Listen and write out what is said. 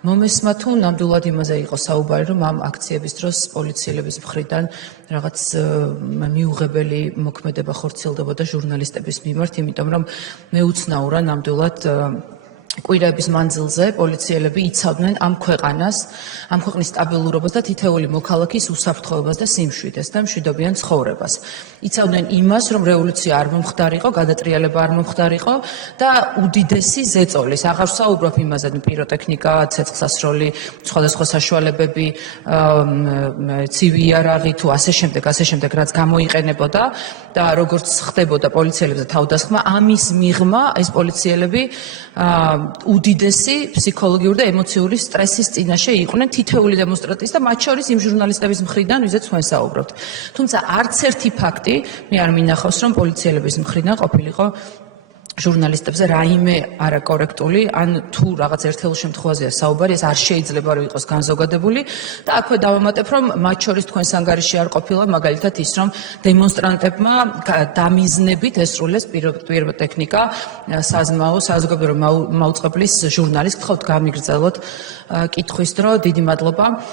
მომესმა თუ ნამდვილად იმაზე იყო საუბარი, რომ ამ აქციების დროს პოლიციელების მხრიდან რაღაც მიუღებელი მოქმედება ხორციელდებოდა ჟურნალისტების მიმართ, იმიტომ რომ მეუცნაურა ნამდვილად კვირების მანძილზე პოლიციელები იცავდნენ ამ ქვეყანას, ამ ქვეყნის სტაბილურობას და თითოეული მოქალაქის უსაფრთხოებას და სიმშვიდეს და მშვიდობიან ცხოვრებას. იცავდნენ იმას, რომ რევოლუცია არ მომხდარიყო, გადატრიალება არ მომხდარიყო და უდიდესი ზეწოლის. აღარ ვსაუბრობ იმაზე, პიროტექნიკა, ცეცხლსასროლი, სხვადასხვა საშუალებები, ცივი იარაღი თუ ასე შემდეგ, რაც გამოიყენებოდა და როგორც ხდებოდა პოლიციელებზე თავდასხმა, ამის მიღმა ეს პოლიციელები უდიდესი ფსიქოლოგიური და ემოციური სტრესის წინაშე იყვნენ თითოეული დემონსტრანტის და მათ შორის იმ ჟურნალისტების მხრიდან, ვიზეც თქვენ საუბრობთ. თუმცა არც ერთი ფაქტი მე არ მინახავს, რომ პოლიციელების მხრიდან ყოფილიყო ჟურნალისტებზე რაიმე არაკორექტული, ან თუ რაღაც ერთეულ შემთხვევაზეა საუბარი, ეს არ შეიძლება რომ იყოს განზოგადებული და აქვე დავამატებ, რომ მათ შორის თქვენს ანგარიში არ ყოფილა, მაგალითად ის, რომ დემონსტრანტებმა დამიზნებით ესრულეს პიროტექნიკა, საზმაო, საზოგადოებრივი მაუწყებლის ჟურნალის. გთხოვთ გამიგრძელოთ კითხვის დრო. დიდი მადლობა.